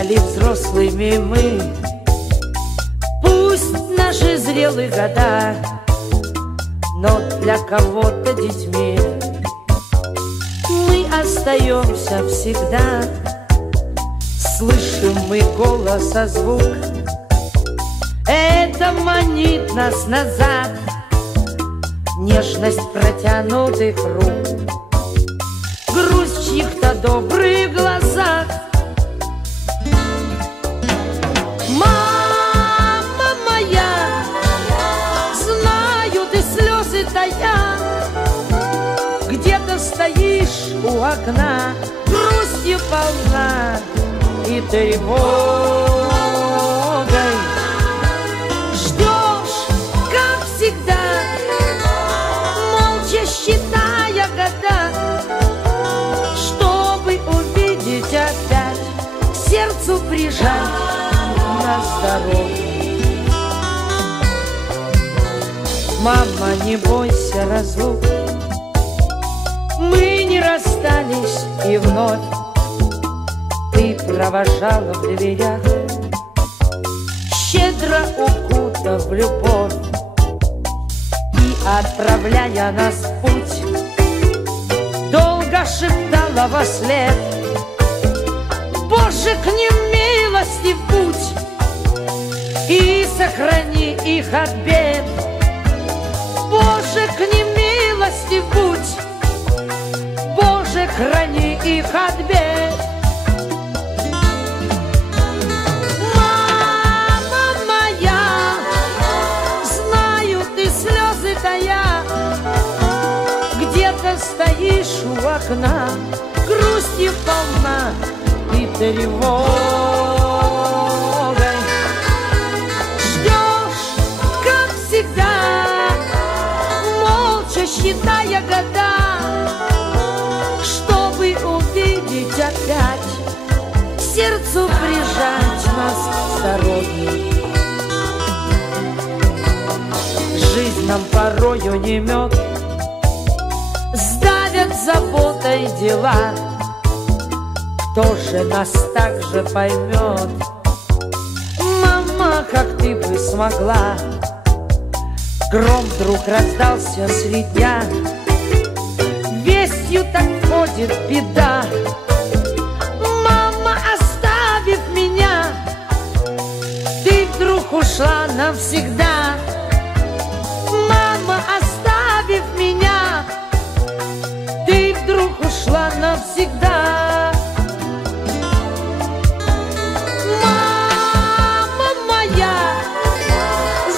стали взрослыми мы. Пусть наши зрелые года, но для кого-то детьми. Мы остаемся всегда, слышим мы голос, а звук это манит нас назад, нежность протянутых рук, грусть в чьих-то добрых глазах. Мама моя, знаю, ты слезы тая, где-то стоишь у окна, грустью полна и тревогой. Ждешь, как всегда, молча считая года, чтобы увидеть опять, к сердцу прижать на здоровье. Мама, не бойся разлук, мы не расстались и вновь ты провожала в дверях, щедро укутав в любовь и отправляя нас в путь, долго шептала вослед: Боже, к ним милости будь и сохрани их от бед. Боже, к ним милости будь, Боже, храни их от бед. Мама моя, знаю, ты слезы тая, где-то стоишь у окна, грустью полна и тревогой. Ждешь, как всегда, молча считая года, чтобы увидеть опять, к сердцу прижать нас с дороги. Жизнь нам порою не мед, сдавят заботой дела. Кто же нас так же поймет? Мама, как ты бы смогла? Гром вдруг раздался средь дня, вестью так ходит беда. Мама, оставив меня, ты вдруг ушла навсегда. Мама, оставив меня, ты вдруг ушла навсегда. Мама моя,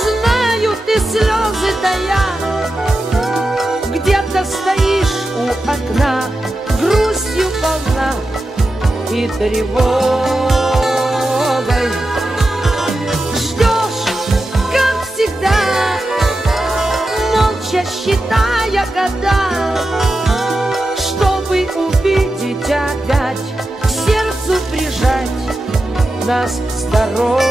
знаю, ты слезы тая, где-то стоишь у окна, грустью полна и тревогой. Ждешь, как всегда, молча считая года, чтобы увидеть опять, к сердцу прижать нас с дороги.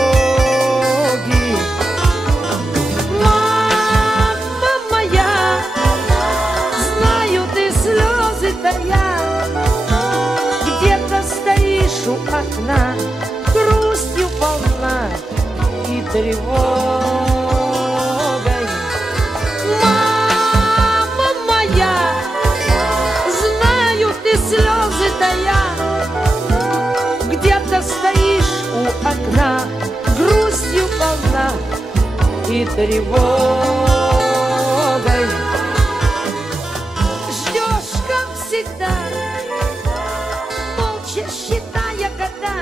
Мама моя, знаю, ты слезы тая, где-то стоишь у окна, грустью полна и тревогой. Мама моя, знаю, ты слезы тая, где-то стоишь у окна, грустью полна и тревогой. Ждешь, как всегда, молча считая года,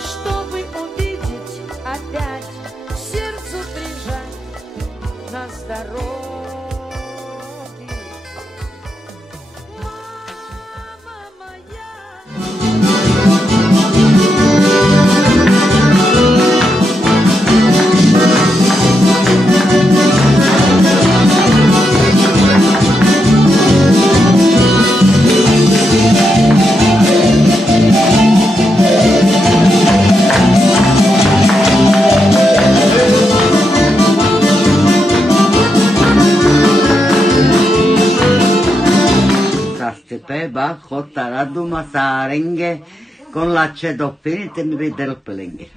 чтобы увидеть опять, к сердцу прижать на здоровье. Мама моя. Bajota Radu Masarengue con l'aceto finito e mi vede il pelenghe.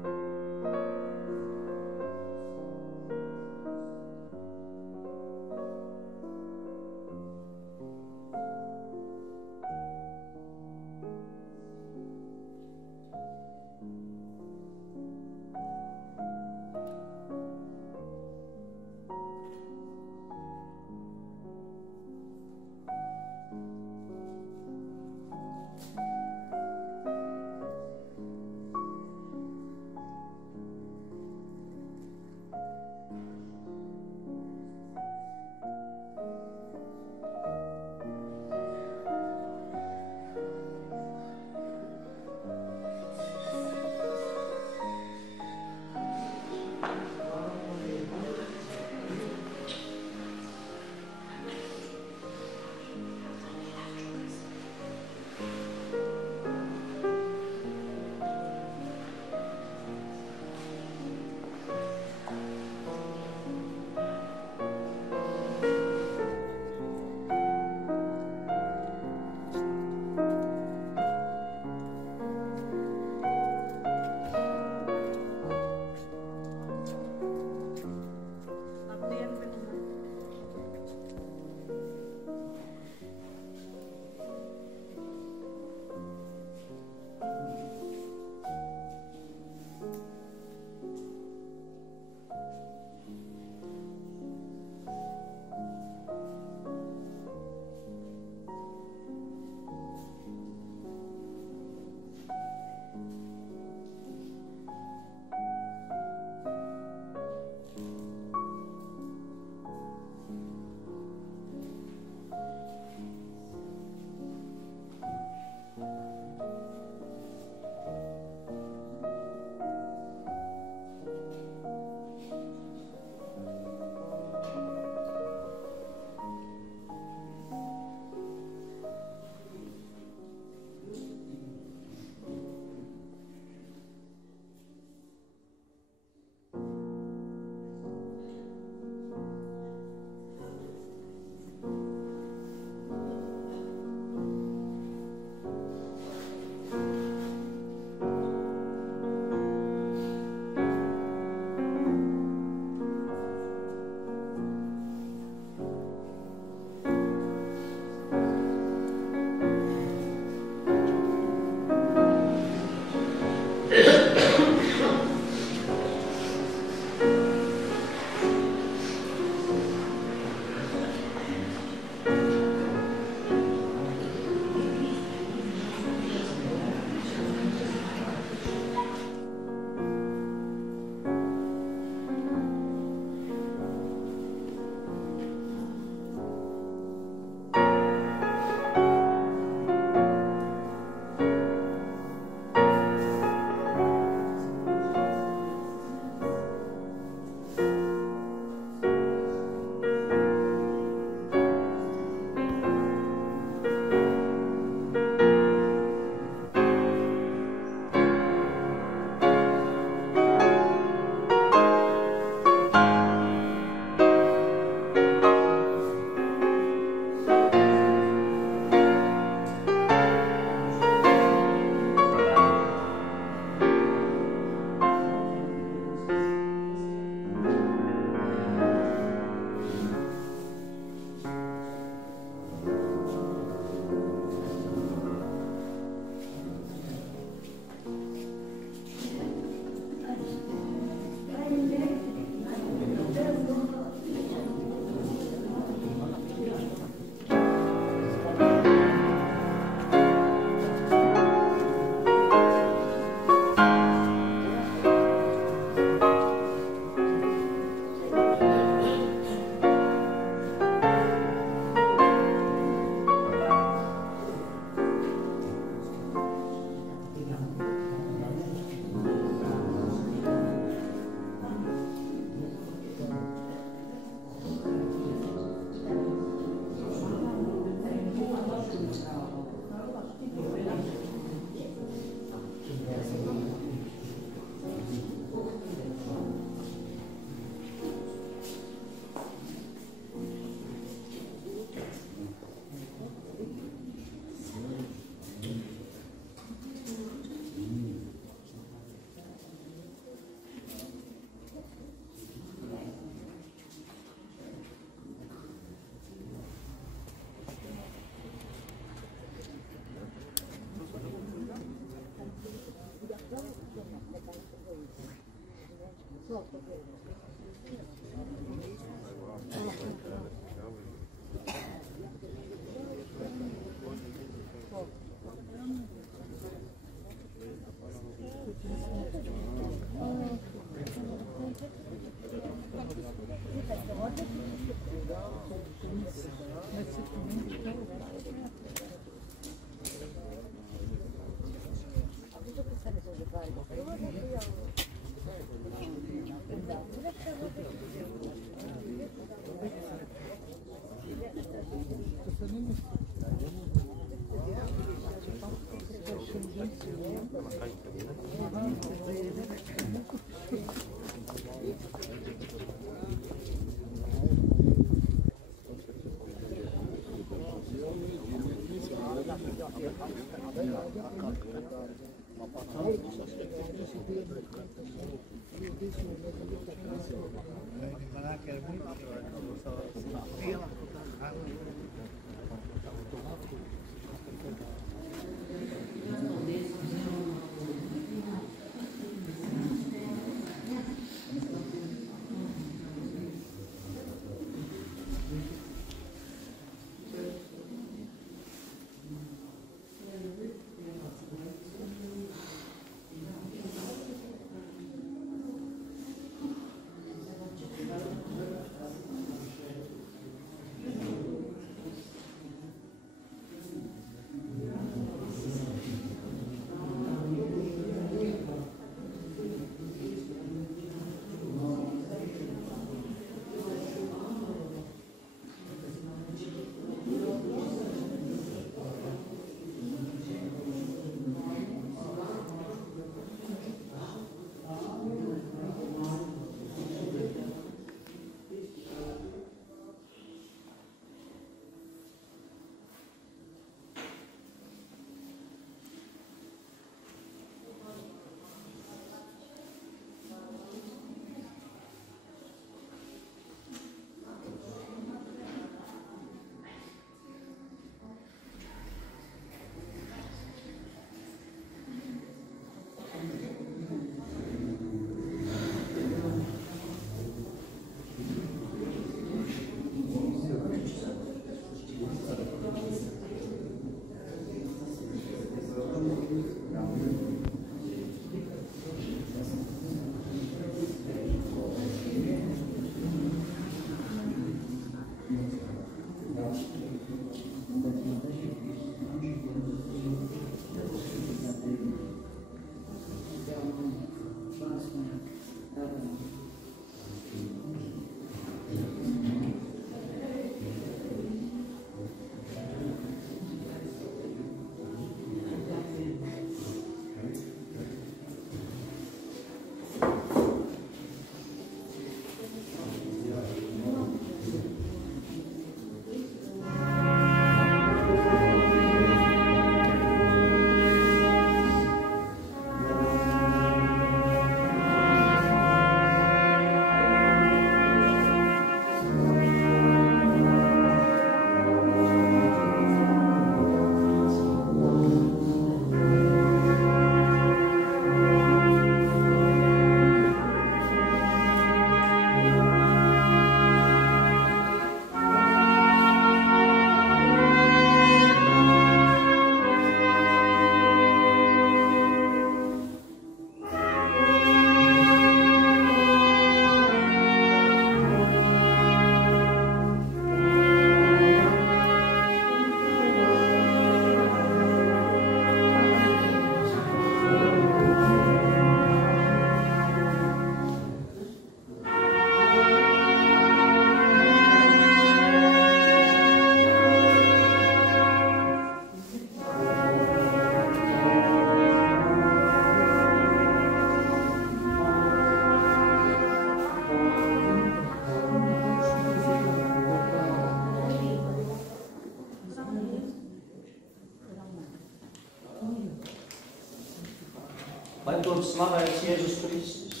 Lai top slavēts Jēzus Kristus.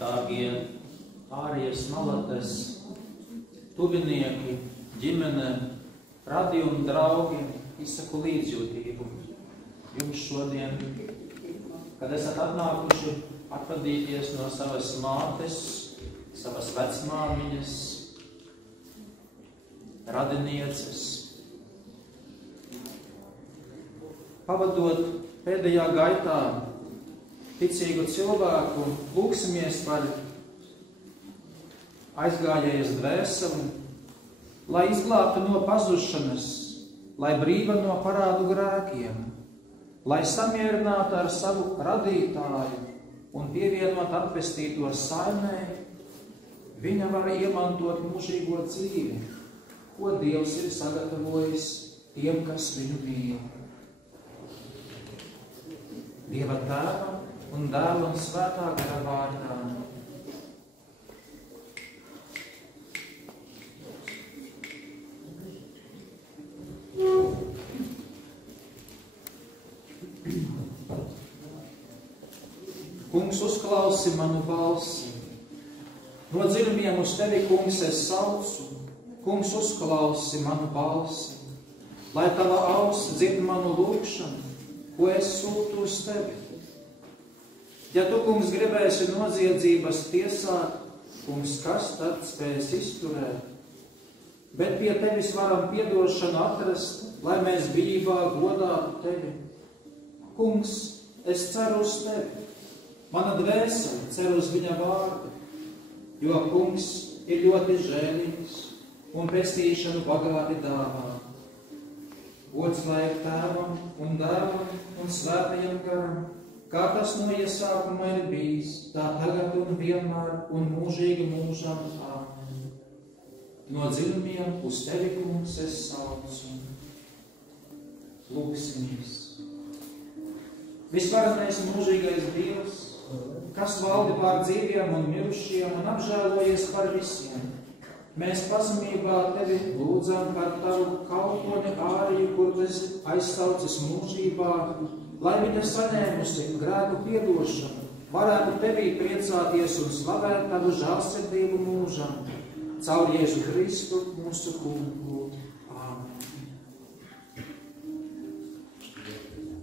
Dārgie ārējas malates, tuvinieki, ģimene, radi un draugi, izsaku līdzjūtību jums šodien, kad esat atnākuši atvadīties no savas mātes, savas vecmāmiņas, radinieces. Pavadot pēdējā gaitā ticīgu cilvēku, lūksimies par aizgājējas dvēseli, lai izglābtu no pazušanas, lai brīva no parādu grēkiem, lai samierinātu ar savu radītāju un pievienot atpestīto saimē, viņa var iemantot mūžīgo dzīvi, ko Dievs ir sagatavojis tiem, kas viņu mīl. Dieva Tēva un Dēla un Svētā gara vārdā. Kungs, uzklausi manu balsi. No dziļumiem uz tevi, kungs, es saucu. Kungs, uzklausi manu balsi. Lai tava auss dzird manu lūgšanu, ko es sūtu uz tevi. Ja tu, kungs, gribēsi noziedzības tiesāt, kungs, kas tad spēs izturēt? Bet pie tevis varam piedošanu atrast, lai mēs bijībā godātu tevi. Kungs, es ceru uz tevi. Mana dvēsele cer uz viņa vārdu, jo kungs ir ļoti žēlīgs un pestīšanu bagāti dāvā. Gods lai Tēvam un Dēlam un Svētajam garam, kā tas no iesākuma ir bijis, tā tagad un vienmēr un mūžīgi mūžam. Āmen. No dziļumiem uz tevi, kungs, es saucu. Lūksimies. Visvarenais mūžīgais Dievs, kas valdi pār dzīviem un mirušiem un apžēlojies par visiem, mēs pazemībā tevi lūdzam par tavu kalponi Āriju, kur tas aizsaucis mūžībā, lai viņa saņēmusi grēku piedošanu, varētu tevī priecāties un slavēt tavu žēlsirdību mūžam, caur Jēzu Kristu mūsu kungu. Āmen.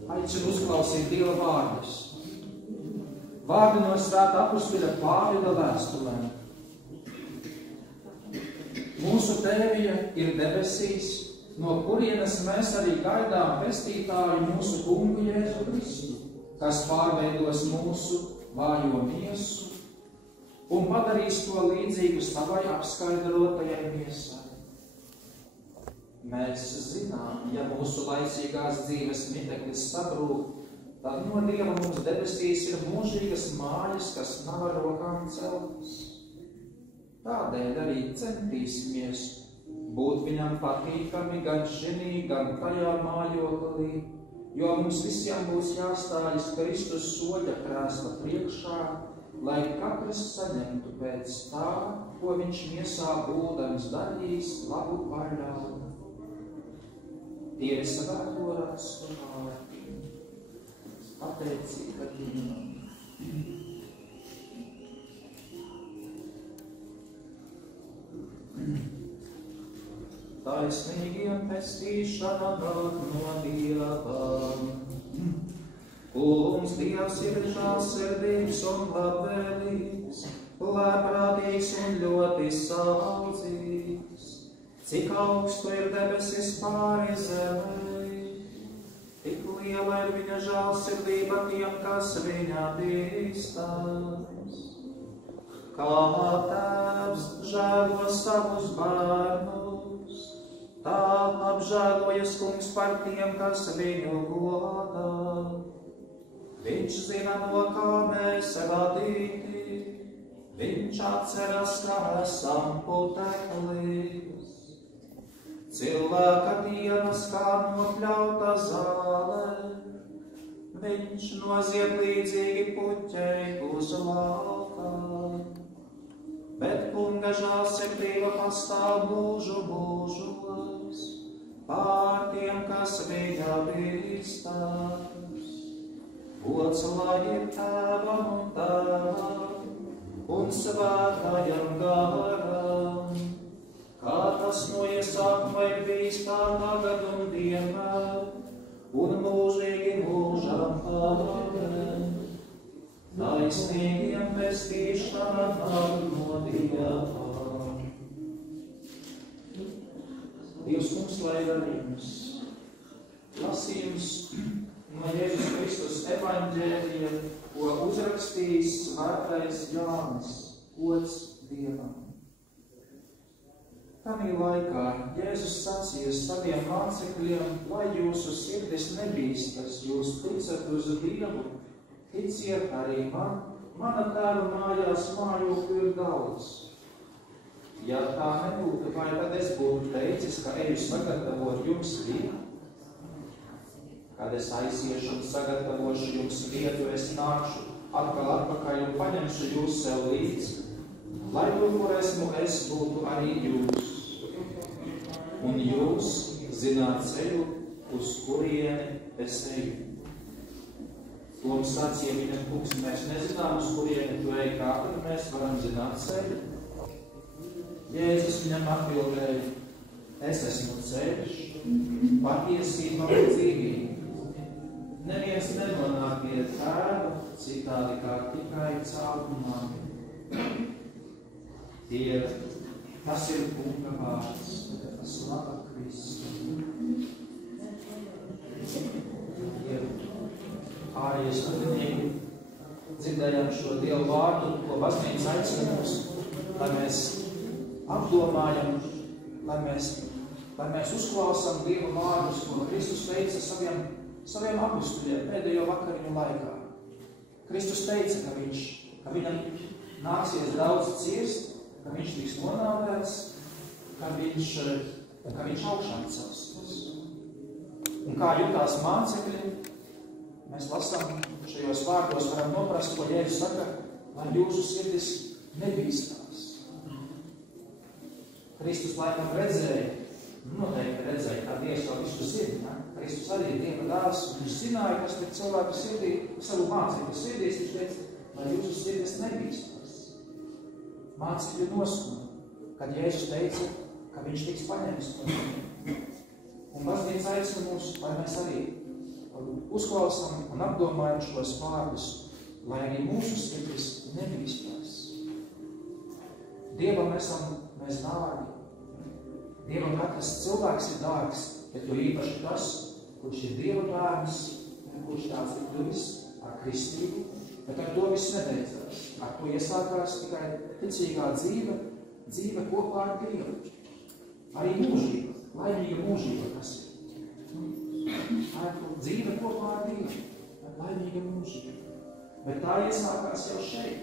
Aicinu uzklausīt Dieva vārdus. Vārdi no svētā apustuļa Pāvila vēstulēm. Mūsu Tēvija ir debesīs, no kurienes mēs arī gaidām pestītāju mūsu kungu Jēzu Kristu, kas pārveidos mūsu vājo miesu un padarīs to līdzīgu savai apskaidrotajai miesai. Mēs zinām, ja mūsu laicīgās dzīves miteklis sabrūk, tad no Dieva mums debesīs ir mūžīgas mājas, kas nav ar rokām celtas. Tādēļ arī centīsimies būt viņam patīkami gan šinī, gan tajā mājoklī, jo mums visiem būs jāstājas Kristus soļa krēsla priekšā, lai katrs saņemtu pēc tā, ko viņš miesā būdams darījis, labu vai ļaunu. Tie svēto rakstu vārdi. Pateicība Dievam. Taisnīgiem pestīšana nāk no Dieva. Kungs Dievs ir žēlsirdīgs un labvēlīgs, labprātīgs un ļoti saudzīgs. Cik augstu ir debesis pāri zemei, tik liela ir viņa žēlsirdība tiem, kas viņā bīstās. Kā tēvs žēlo savus bērnus, tā apžēlojas Kungs par tiem, kas viņu godā. Viņš zina, no kā mēs radīti, viņš atceras, kā esam puteklis. Cilvēka dienas kā nopļauta zāle, viņš noziet līdzīgi puķei uz lauka. Bet Kunga žēlsirdība pastāv mūžu mūžos, pār tiem, kas viņa bīstās. Gods lai ir Tēvam un Dēlam un Svētajam garam, kā tas no iesākuma ir bijis, tā tagad un vienmēr, un mūžīgi mūžam amen. Taisnīgiem pestīšana nāk no Dieva. Dievs Kungs lai ir ar jums. Lasījums no Jēzus Kristus evaņģēlija, ko uzrakstījis svētais Jānis, gods Dievam. Tamī laikā Jēzus sacīja saviem mācekļiem, lai jūsu sirdis nebīstas, jūs ticat uz Dievu, ticiet arī man, mana Tēva mājās mājokļu ir daudz. Ja tā nebūtu, vai tad es būtu teicis, ka eju sagatavot jums vietu? Kad es aiziešu un sagatavošu jums vietu, es nākšu atkal atpakaļ un paņemšu jūs sev līdzi, lai tur, kur esmu, es būtu arī jūs. Un jūs zināt ceļu, uz kurieni es eju. To sacīja viņam Kungs, mēs nezinām, uz kurieni tu ej, kā tad mēs varam zināt ceļu. Jēzus viņam atbildēja, es esmu ceļš, patiesība un dzīvība. Neviens nenonāk pie Tēva, citādi kā tikai caur mani. Tas ir Kunga vārds, slava Kristu. Ārējais radinieki dzirdējām šo Dievu vārdu, ko baznīca aicina mums, lai mēs apdomājam, lai mēs uzklausām Dieva vārdus, ko Kristus teica saviem apustuļiem pēdējo vakariņu laikā. Kristus teica, ka viņam nāksies daudz ciest, ka viņš tiks nonāvēts, ka viņš augšām celsies. Un kā jutās mācekļi, mēs lasām šajos vārdos, varam noprast, ko Jēzus saka, lai jūsu sirdis nebīstās. Kristus laikam redzēja, noteikti redzēja, kā Dievs to visu zina. Kristus arī ir Dieva dēls, un viņš zināja, kas ir cilvēku sirdī, savu mācekļu sirdīs, viņš teica, lai jūsu sirdis nebīstās. Mācekļi noskuma, kad Jēzus teica, ka viņš tiks paņemts no viņiem. Un baznīca aicina mūs, lai mēs arī uzklausām un apdomājam šos vārdus, lai arī mūsu sirdis nebīstās. Dievam esam mēs dārgi. Dievam katrs cilvēks ir dārgs, bet jo īpaši tas, kurš ir Dieva bērns, un kurš tāds ir kļuvis ar kristību, bet ar to viss nebeidzās. Ar to iesākās tikai ticīgā dzīve kopā ar Dievu. Arī mūžība, laimīga mūžība, kas ir. Tā ir dzīve kopā ar Dievu. laimīga mūžība. Bet tā iesākās jau šeit,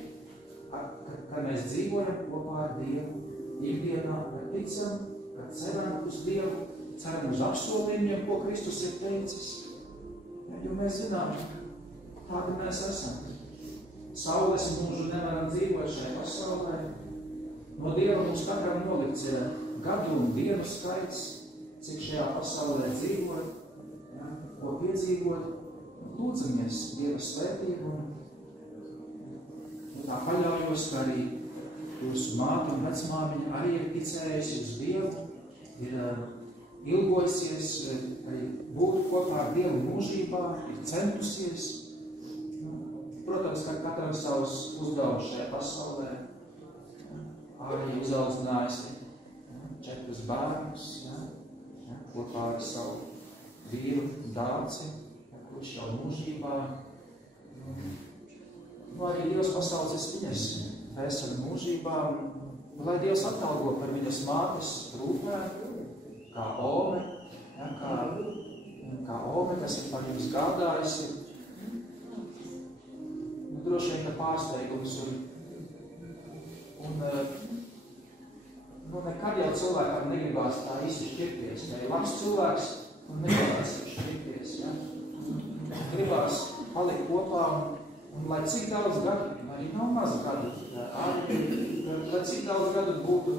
kad mēs dzīvojam kopā ar Dievu, ikdienā, kad ticam, kad ceram uz Dievu, ceram uz apsolījumiem, ko Kristus ir teicis. Jo mēs zinām, tādi mēs esam. Saules mūžu nevaram dzīvot šajā pasaulē. No Dieva mums katram nolikts ir gadu un dienu skaits, cik šajā pasaulē dzīvot, ko piedzīvot. Lūdzamies Dieva svētību un tā paļaujos, ka arī jūsu māte un vecmāmiņa arī ir ticējusi uz Dievu, ir ilgojusies arī būt kopā ar Dievu mūžībā, ir centusies. Protams, ka katram savus uzdevumus šajā pasaulē. Arī uzaudzinājusi 4 bērnus, kopā ar savu vīru Dāci, kurš jau mūžībā. Arī Dievs pasaucis viņas veseli mūžībā, lai Dievs atalgo par viņas mātes rūpē, kā Ome, kā Ome, kas ir par jums gādājusi. Droši vien, ka pārsteigums un nekad jau cilvēkam negribās tā īsti šķirties. Ja ir labs cilvēks, un negribās šķirties. Ja? Gribās palikt kopā, un lai cik daudz gadu, arī nav maz gadu, lai cik daudz gadu būtu,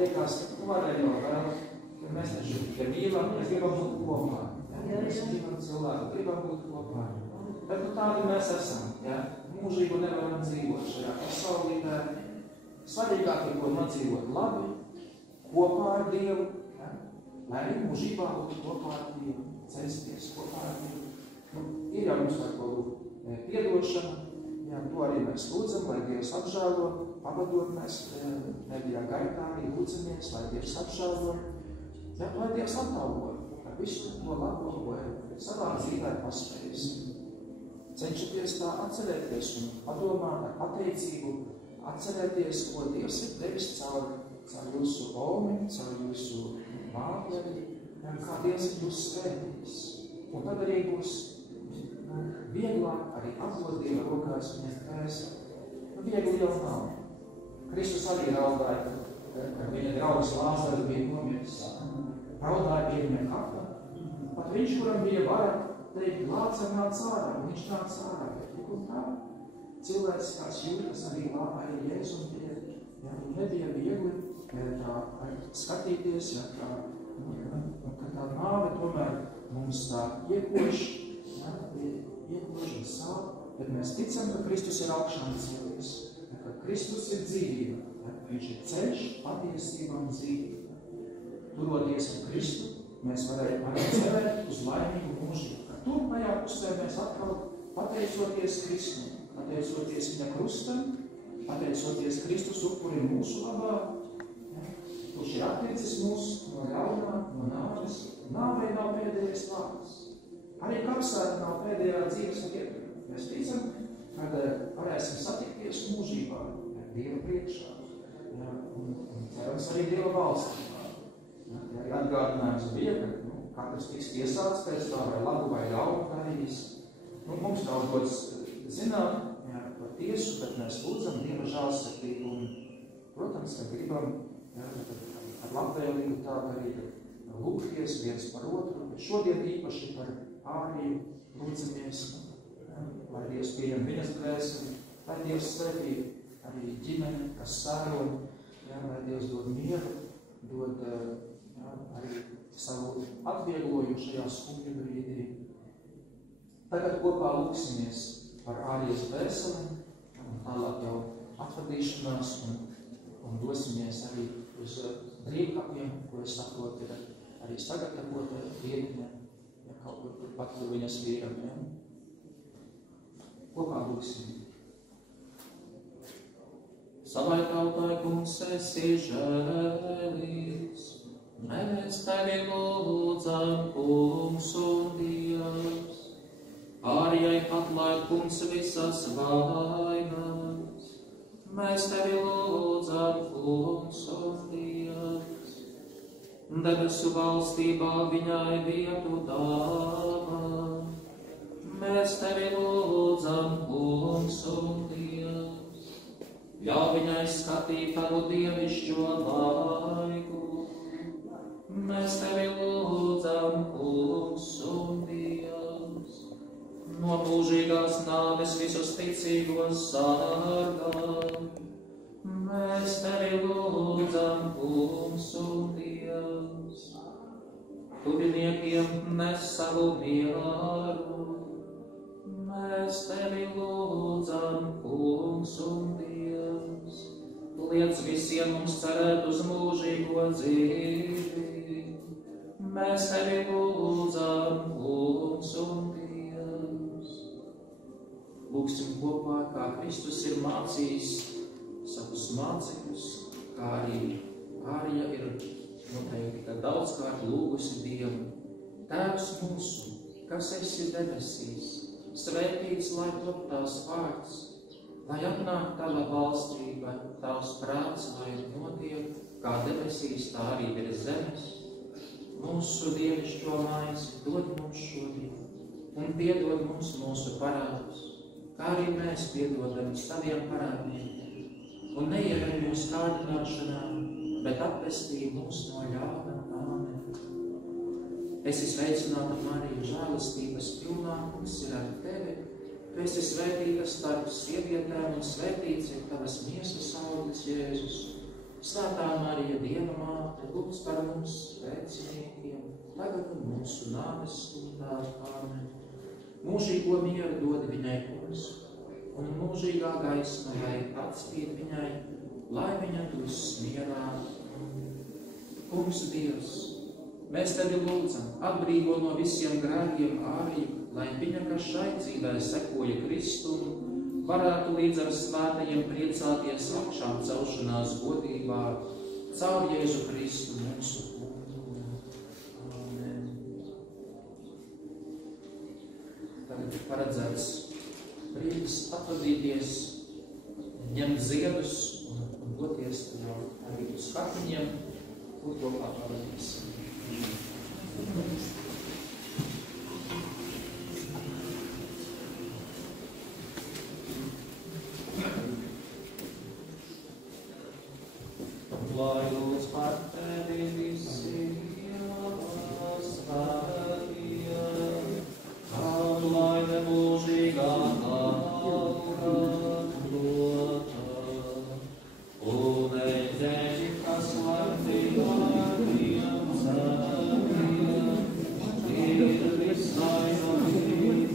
liekas, ka varēja jau vēl, ka mēs taču tikai mīlam, mēs gribam būt kopā. Ja? Mēs gribam cilvēku, gribam būt kopā. Bet tādi mēs esam. Ja? Mūžību nevaram dzīvot šajā pasaulītē. Svarīgāk ir, ko nodzīvot labi, kopā ar Dievu, ja? Lai arī mūžībā būtu kopā ar Dievu, censties kopā ar Dievu. Ir jau mums par ko piedošana, ja, to arī mēs lūdzam, lai Dievs apžēlo, pavadot mēs nedēļā gaitā arī lūdzamies, lai Dievs apžēlo, ja, lai Dievs atalgo ar visu to labo, ko savā dzīvē paspējis. Cenšaties tā atcerēties un padomāt ar pateicību, atcerēties, ko Dievs ir devis caur jūsu Omi, caur jūsu māti, kā Dievs ir jūs svētījis. Un tad arī būs vieglāk arī atdot Dieva rokās viņas dvēseli. Viegli jau nav. Kristus arī raudāja, kad viņa draugs Lāzars bija nomiris. Raudāja pie viņa kapā. Pat viņš, kuram bija vara teikt, Lāzars nāc ārā, un viņš nāc ārā. Bet un tā cilvēks kāds jūtas arī Jēzus bija. Ja, nebija viegli tā skatīties, ja, ka tā nāve tomēr mums tā iekož un sāp, bet mēs ticam, ka Kristus ir augšām cēlies, ka Kristus ir dzīvība, ja, viņš ir ceļš, patiesība un dzīvība. Turoties ar Kristu, mēs varam cerēt uz laimīgu mūžību, ka turpmajā pusē mēs atkal pateicoties Kristum, pateicoties viņa krustam, pateicoties Kristus upurim mūsu labā, ja, kurš ir attiecis mūs no ļaunā, no nāves. Nāvei nav pēdējais vārds. Arī kapsēta nav pēdējā dzīves vieta. Mēs ticam, kad varēsim satikties mūžībā ar Dieva priekšā. Ja, un cerams arī Dieva valstībā. Ja, arī atgādinājums bija, ka katrs tiks tiesāts pēc tā vai labu vai ļaunu darījis. Mums nav dots zināt, ja, par tiesu, bet mēs lūdzam Dieva žēlsirdību un, protams, ka gribam, ja, ar labvēlību tā arī lūgties viens par otru, bet šodien īpaši par Āriju lūdzamies, lai Dievs pieņem viņas dvēseli, lai Dievs svētī arī ģimeni, kas sēro, ja, lai Dievs dod mieru, dod arī savu atvieglojumu šajā skumju brīdī. Tagad kopā lūksimies par Ārijas dvēseli, un tālāk jau atvadīšanās, un dosimies arī uz brīvkapiem, ko es saprotu, ir arī sagatavota vietne, ja kaut kur turpat tur viņas vīram. Ja? Kopā lūksim. Savai tautai, kungs, esi žēlīgs, mēs tevi lūdzam, kungs un Dievs. Ārijai atlaid, kungs, visas vainas, mēs tevi lūdzam, kungs un Dievs. Debesu valstībā viņai vietu dāvā, Mēs tevi lūdzam, Kungs un Dievs, ļauj viņai skatīt tavu dievišķo laiku. Mēs tevi lūdzam, Kungs un Dievs, no mūžīgās nāves visus ticīgos sargā. Mēs tevi lūdzam, Kungs un Dievs, tuviniekiem nes savu mieru. Mēs tevi lūdzam, Kungs un Dievs, liec visiem mums cerēt uz mūžīgo dzīvi. Mēs tevi lūdzam, Kungs un Dievs. Lūgsim kopā, kā Kristus ir mācījis savus mācekļus, kā arī Ārija ir noteikti daudzkārt lūgusi Dievu. Tēvs mūsu, kas esi debesīs, svētīts lai top tavs vārds, lai atnāk tava valstība, tavs prāts, lai notiek, kā debesīs, tā arī virs zemes. Mūsu dievišķo maizi dod mums šodien, un piedod mums mūsu parādus, kā arī mēs piedodam saviem parādiem. Un neieved mūsu kārdināšanā, bet atpestī mūs no ļauna. Āmen. Esi sveicināta, Marija, žēlastības pilnā, Kungs ir ar tevi. Tu esi svētīta starp sievietēm, un svētīts ir tavas miesas auglis, Jēzus. Svētā Marija, Dieva māte, lūdz par mums grēciniekiem, tagad un mūsu nāves stundā. Āmen. Mūžīgo mieru dod viņai, Kungs, un mūžīgā gaisma lai atspīd viņai, lai viņa dus mierā. Kungs Dievs, mēs tevi lūdzam, atbrīvo no visiem grēkiem Āriju, lai viņa, kas šai dzīvē sekoja Kristum, varētu līdz ar svētajiem priecāties augšām celšanās godībā, caur Jēzu Kristu mūsu kungu. Amen. Tagad ir paredzēts brīdis atvadīties, ņemt ziedus un doties arī uz kapņiem, kur kopā pavadīsim. Lai lūdz par tevi visi svētie, un lai nemūžīgā alga dota, un eņģeļi, kas vārdi vārdiem sētie, ir visai no dzīvai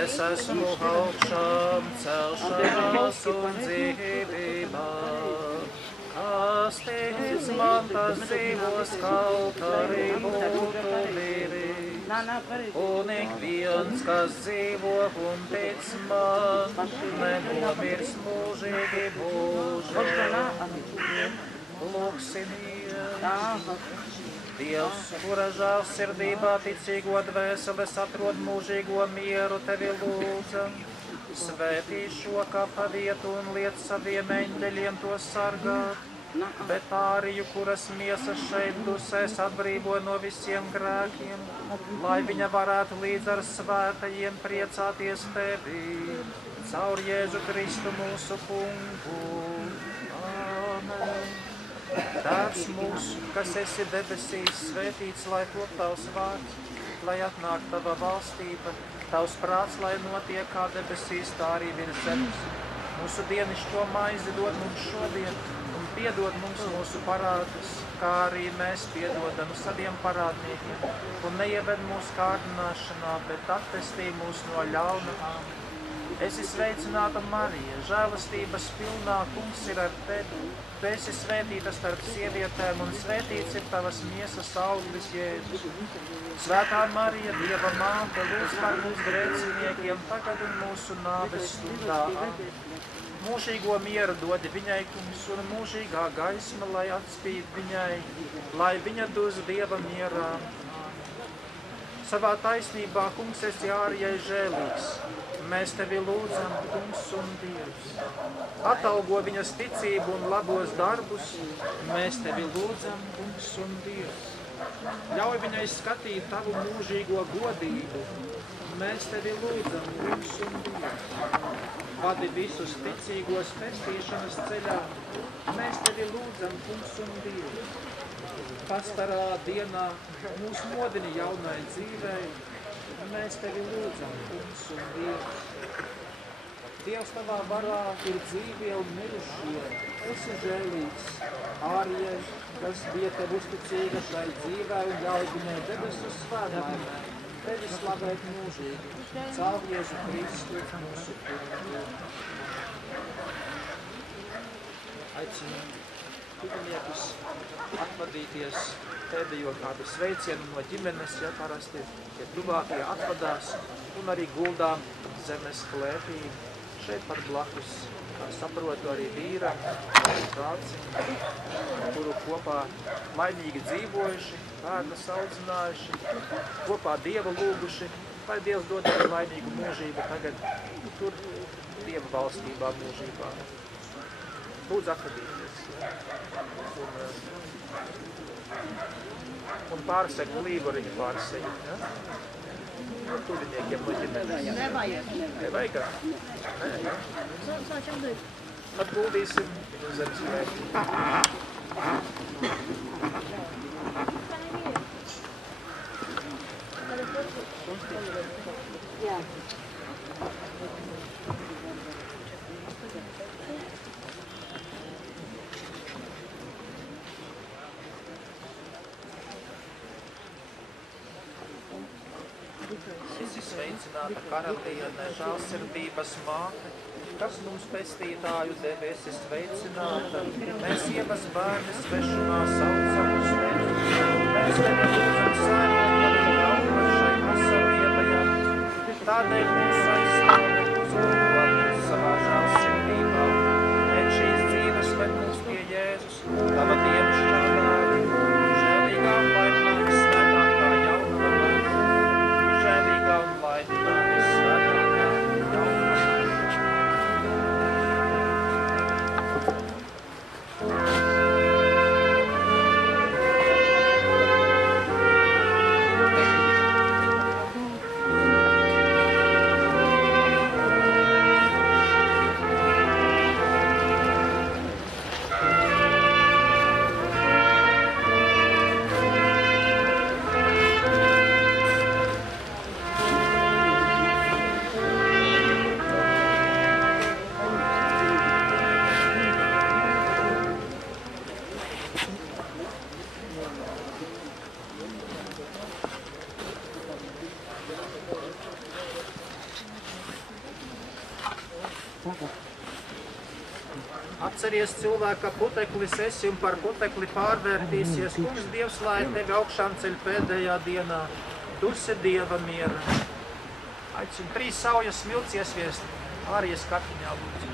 Es esmu augšām celšanās un dzīvībā, kas tic man, tas dzīvos, kaut arī būtu miris. Un ik viens, kas dzīvo un tic man, nenomirs mūžīgi mūžīgi. Lūksimies. Dievs, kura žēlsirdībā ticīgo dvēseles atrod mūžīgo mieru, tevi lūdzam. Svētī šo kapavietu un liec saviem eņģeļiem to sargāt, bet āriju, kuras miesas šeit dusēs, atbrīvo no visiem grēkiem, lai viņa varētu līdz ar svētajiem priecāties tevī, caur Jēzu Kristu mūsu kungu. Āmen. Tēvs mūsu, kas esi debesīs, svētīts, lai top tavs vārds, lai atnāk tava valstība, tavs prāts, lai notiek kā debesīs, tā arī virs zemes. Mūsu dienišķo maizi dod mums šodien un piedod mums mūsu parādus, kā arī mēs piedodam saviem parādniekiem. Un neieved mūsu kārdināšanā, bet attestī mūs no ļauna. Esi sveicināta Marija, žēlastības pilnā, Kungs ir ar tevi. Tu esi svētīta starp sievietēm, un svētīts ir tavas miesas auglis Jēzus. Svētā Marija, Dieva māte, lūdz par mums grēciniekiem, tagad un mūsu nāves stundā. Mūžīgo mieru dod viņai, Kungs, un mūžīgā gaisma, lai atspīd viņai, lai viņa dus Dieva mierā. Savā taisnībā, Kungs, esi Ārijai žēlīgs. Mēs tevi lūdzam, Kungs un Dievs. Atalgo viņas ticību un labos darbus. Mēs tevi lūdzam, Kungs un Dievs. Ļauj viņai skatīt tavu mūžīgo godību. Mēs tevi lūdzam, Kungs un Dievs. Vadi visus ticīgos pestīšanas ceļā. Mēs tevi lūdzam, Kungs un Dievs. Pastarā dienā mūs modini jaunai dzīvei. Mēs tevi lūdzam, Kungs un Dievs. Dievs tavā varā ir dzīvie un mirušie. Esi žēlīgs Ārijai, kas bija tev uzticīga šai dzīvē un ļauj viņai debesu svētlaimē. Tevi slavēt mūžīgi, caur Jēzu Kristu mūsu kungu. Aicinu tuviniekus atvadīties pēdējo kādu sveicienu no ģimenes, ja parasti tie tuvākie atvadās un arī guldām zemes klēpī. Šeit par blakus, kā saprotu, arī vīram, kāds, kuru kopā laimīgi dzīvojuši, bērnus audzinājuši, kopā Dievu lūguši, lai Dievs dod arī laimīgu mūžību tagad tur Dieva valstībā mūžībā. Lūdzu atvadīties. Un pārsegu līguriņu pārsegu. Ja? Tuviniekiem no ģimenes. Nevajag? Nē, ja? Atguldīsim viņu zemes klēpī. Esi sveicināta karaliene, žēlsirdības māte, kas mums pestītāju deva, esi sveicināta. Mēs ievas bērni svešumā saucam uz tevi. Mēs tevi lūdzam sēmot par ļaunu šai pasavienajā. Tādēļ mūs aizstāvi uzlūkot savā žēlsirdībā. Bet šīs dzīves ved mūs pie Jēzus, tava dievšķā dēļa, žēlīgā un laimīga svētākā jaunuma māte, žēlīgā un laimīga svētākā jaunuma māte. Atceries, cilvēka puteklis esi un par putekli pārvērtīsies. Kungs Dievs, lai tevi augšām ceļ pēdējā dienā. Tu esi Dieva miera. Aicinu 3 saujas smilts iesviest ārijas katiņā, lūdzu.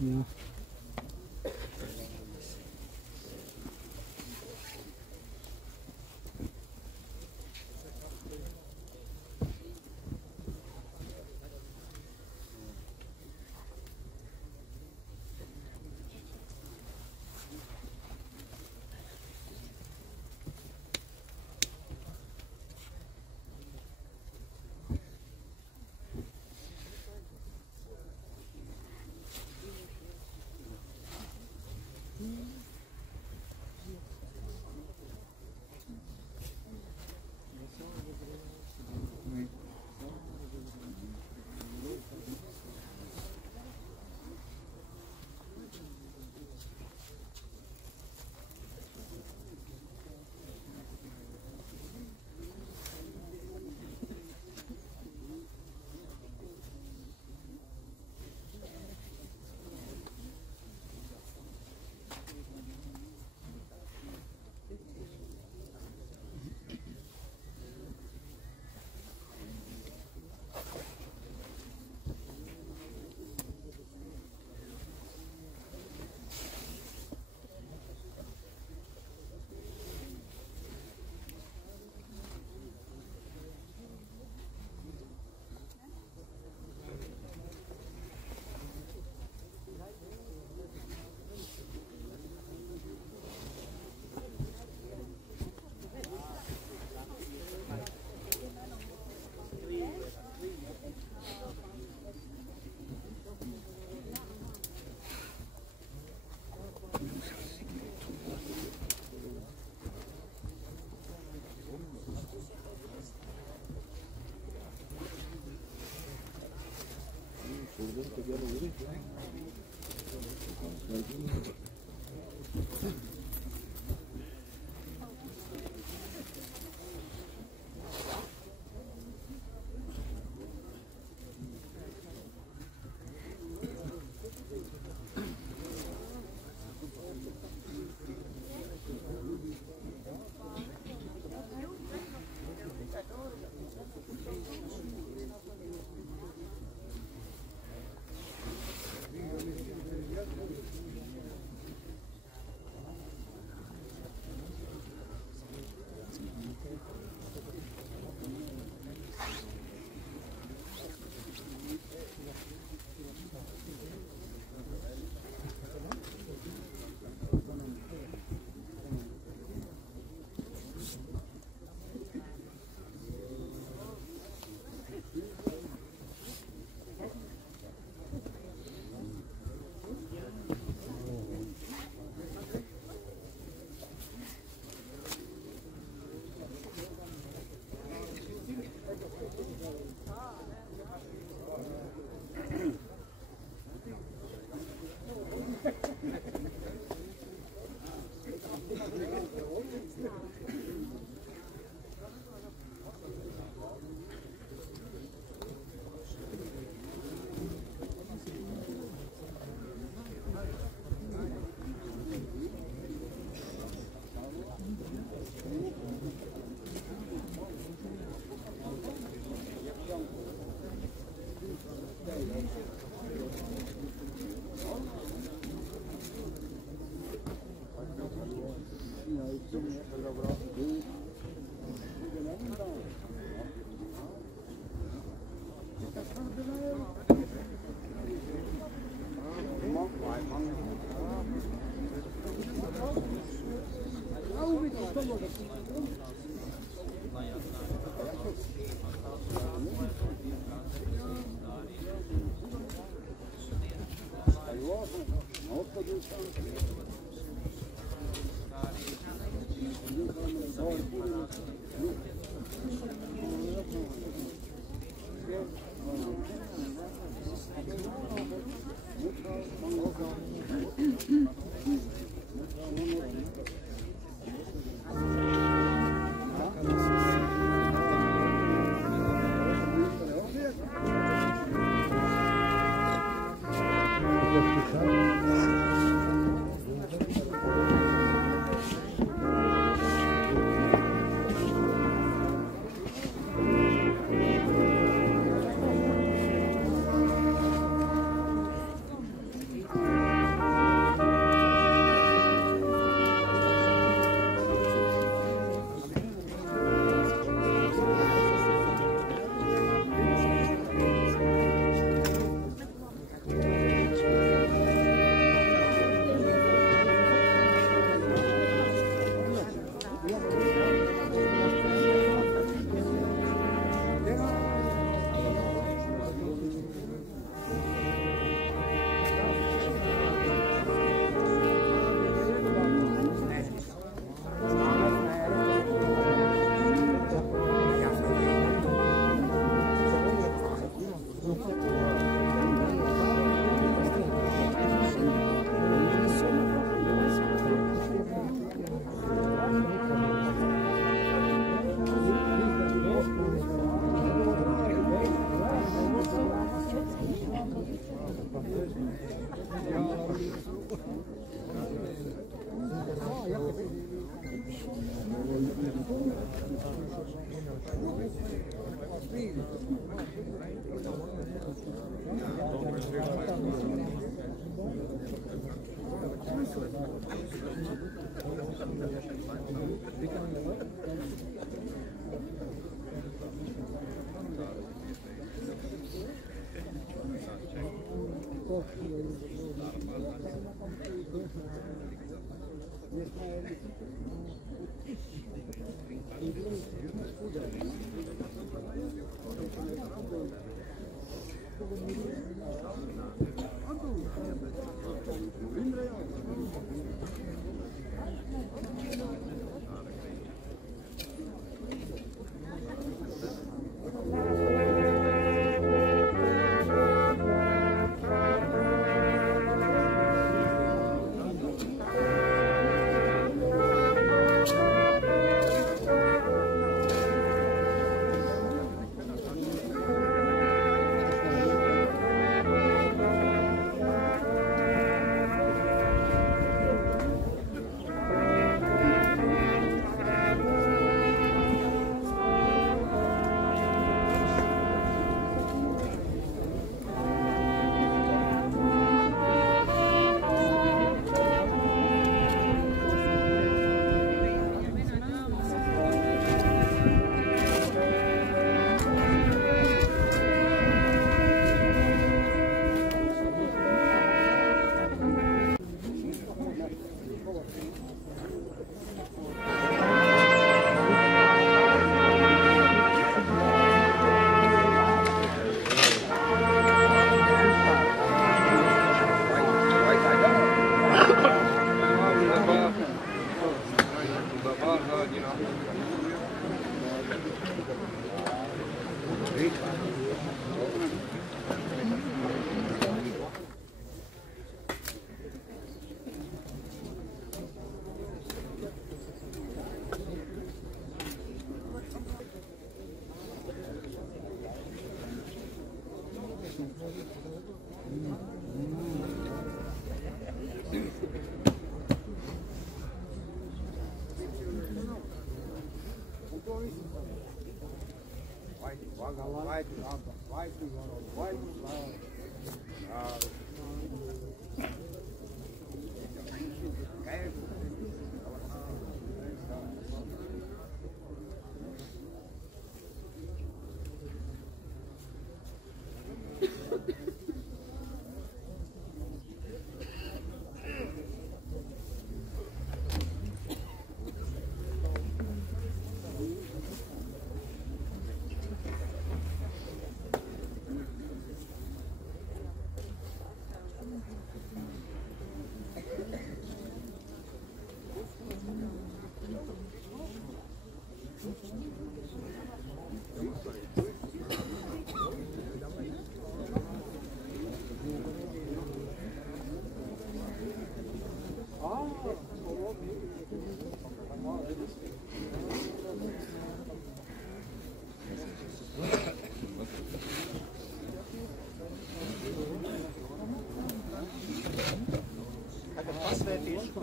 Ja.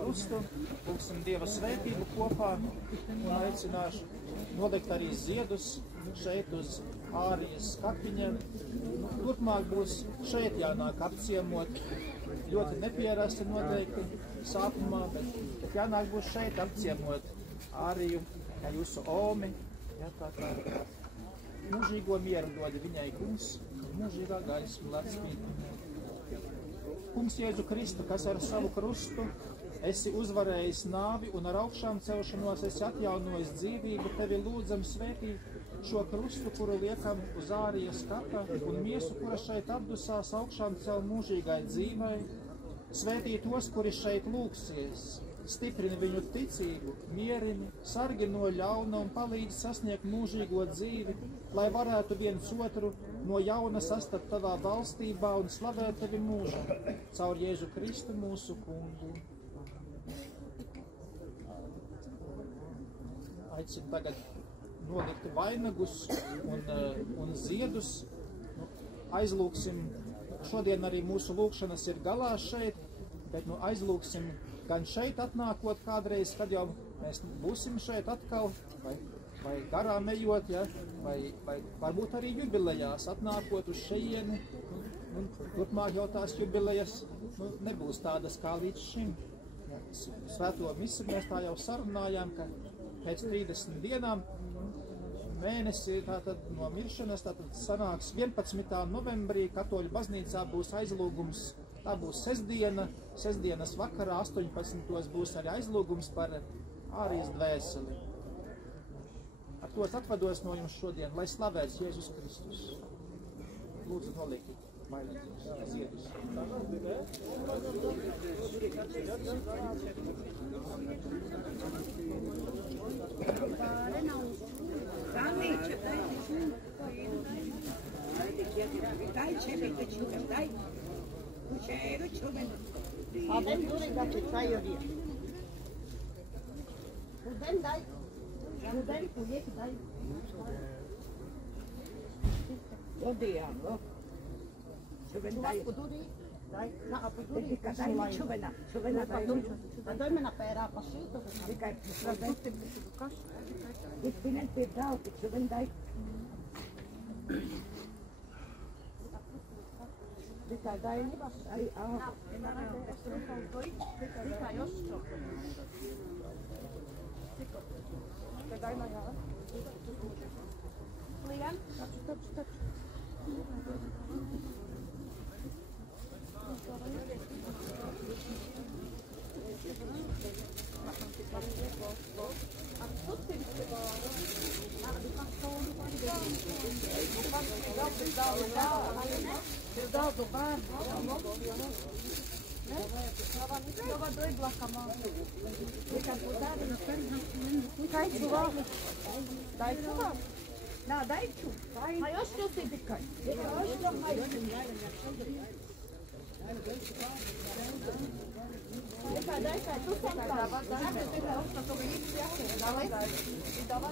krustu, lūksim Dieva svētību kopā un aicināšu nolikt arī ziedus šeit uz ārijas kapiņiem. Turpmāk būs šeit jānāk apciemot, ļoti nepierasti noteikti sākumā, bet jānāk būs šeit apciemot āriju, kā jūsu omi, ja, tā mūžīgo mieru dod viņai kungs, mūžīgā gaisma Latvija. Kungs Jēzu Kristu, kas ar savu krustu esi uzvarējis nāvi un ar augšām celšanos esi atjaunojis dzīvību, tevi lūdzam svētī šo krustu, kuru liekam uz ārijas kapa, un miesu, kura šeit apdusās augšām cel mūžīgai dzīvai. Svētī tos, kuri šeit lūgsies, stiprini viņu ticību, mierini, sargi no ļauna un palīdz sasniegt mūžīgo dzīvi, lai varētu viens otru no jauna sastapt tavā valstībā un slavēt tevi mūžam, caur Jēzu Kristu mūsu kungu. Aicinu tagad nolikt vainagus un ziedus. Aizlūksim, šodien arī mūsu lūkšanas ir galā šeit, bet aizlūksim gan šeit atnākot kādreiz, kad jau mēs būsim šeit atkal, vai garām ejot, ja, vai varbūt arī jubilejās atnākot uz šejieni. Turpmāk jau tās jubilejas nebūs tādas kā līdz šim. Ja, svēto misi mēs tā jau sarunājām, ka pēc 30 dienām mēnesi tātad no miršanas tātad sanāks 11. novembrī Katoļu baznīcā būs aizlūgums. Tā būs sestdienas vakarā 18. būs arī aizlūgums par ārijas dvēseli. Ar to atvados no jums šodien, lai slavēts Jēzus Kristus. Lūdzu, nolieciet vainagus, ziedus. Avem dure da ce țai ori. Putem dai. Putem puie dai. Odiamo. Čuvendai. Dai. Na apuduri. Dai čuvena. Čuvena dai. Dai me na pera pasito. Dai presente tu kas. Dipinen pedal čuvendai. Dikaj daj ni vas ai a. Dikaj ostro. Daj na ja. Lian, tač. Pedal do bar. Nova doi blacamão. Cai chuva. Dai chuva. Na, dai chuva. Mas eu acho que eu sei de cai. Eu acho que eu Dai, tu sentava.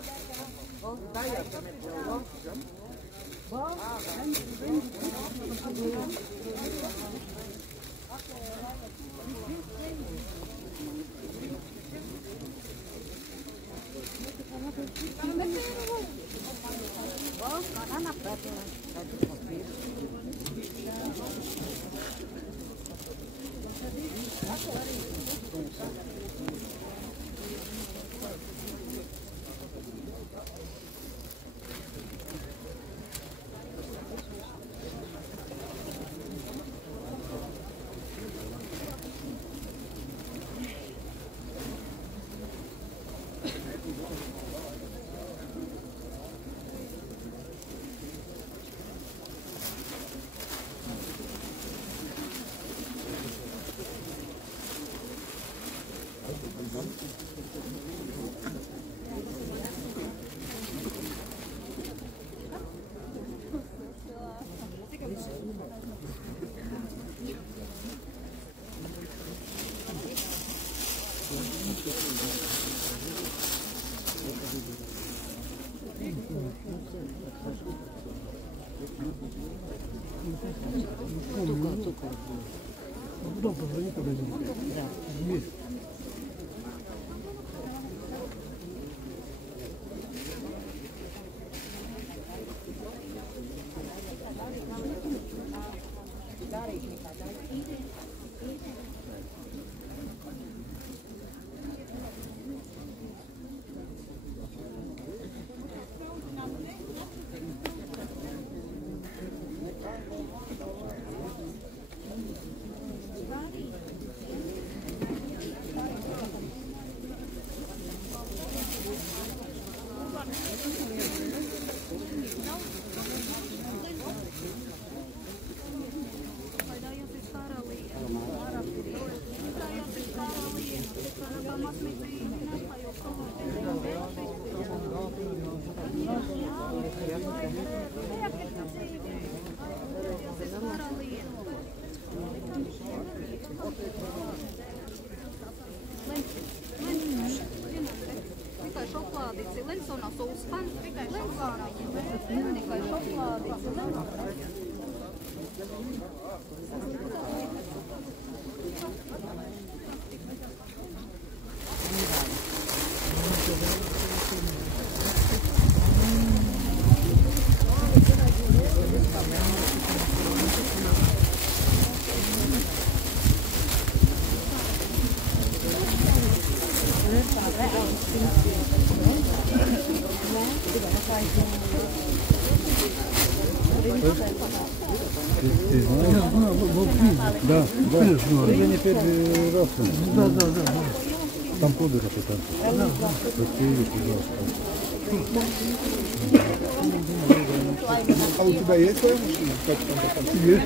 Dopo, Tikai šokolādīci, Lensona Soulspan, tikai šokolādīci, Да, я не первый раз. Да. Там коды какие-то. Раскрыли, пожалуйста. А у тебя есть своя машина? Есть.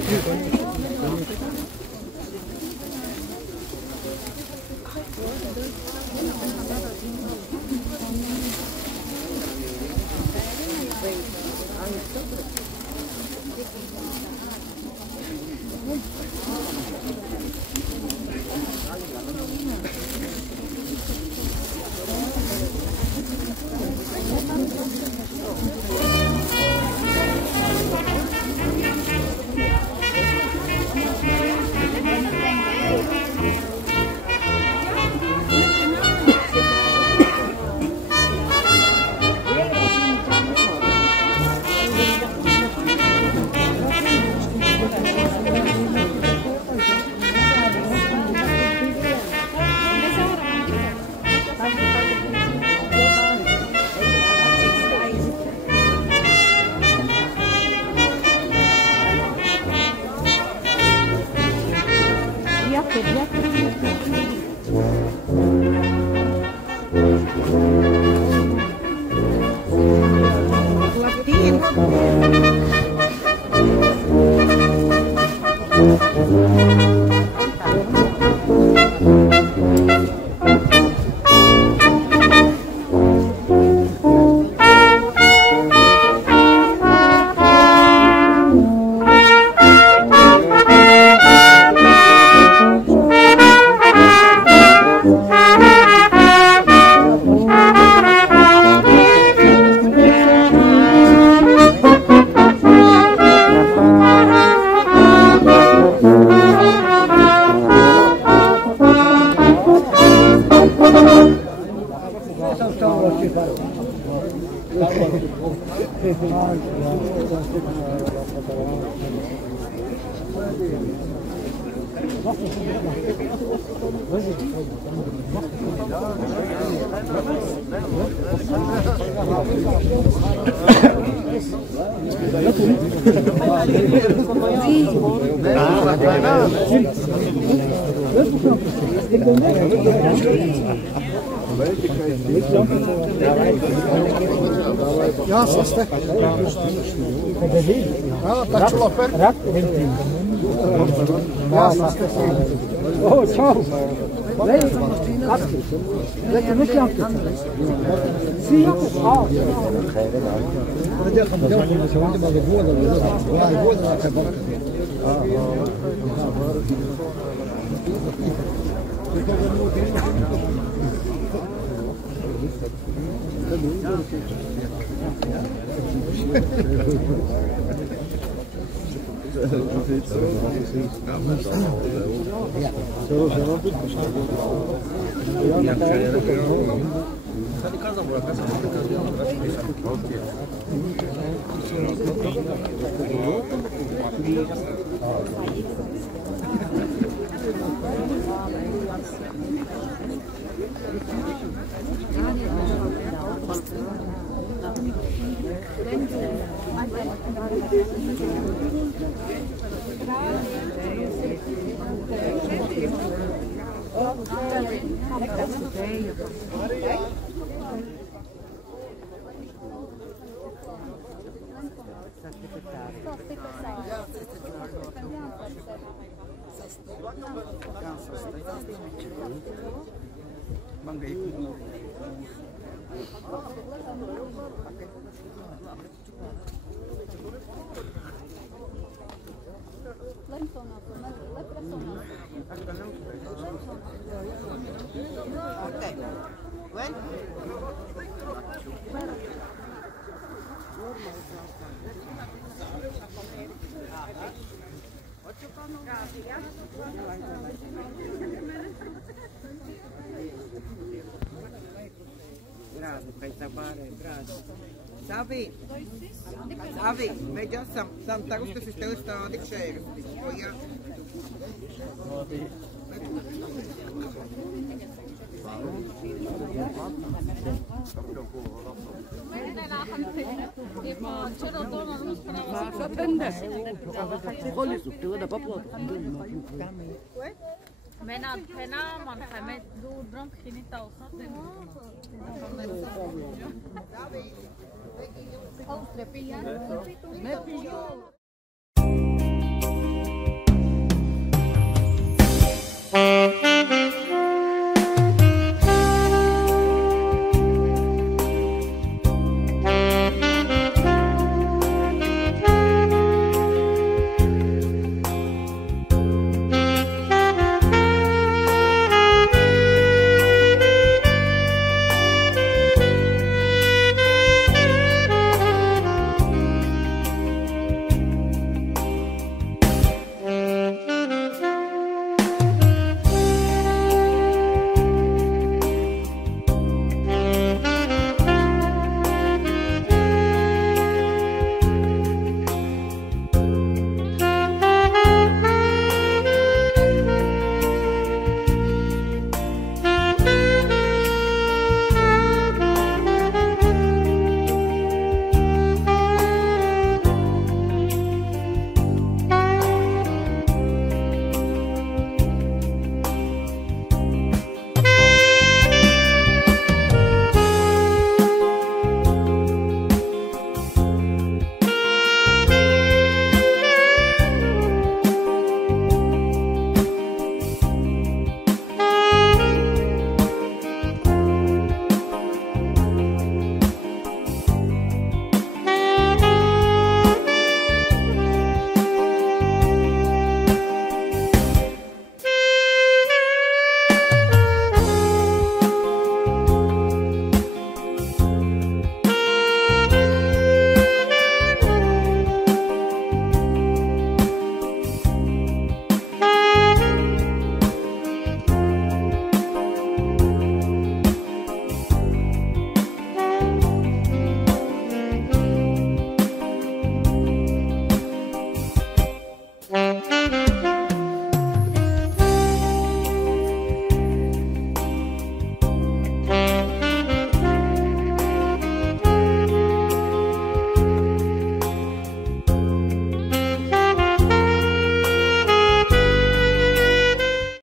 Oh, ciao! Lei? Lei mi chiama? Sì, Mangga ikut. Savi, mēģināsim tam tagad, kas es tev stādi čērsti. O, jā. Austrepilla.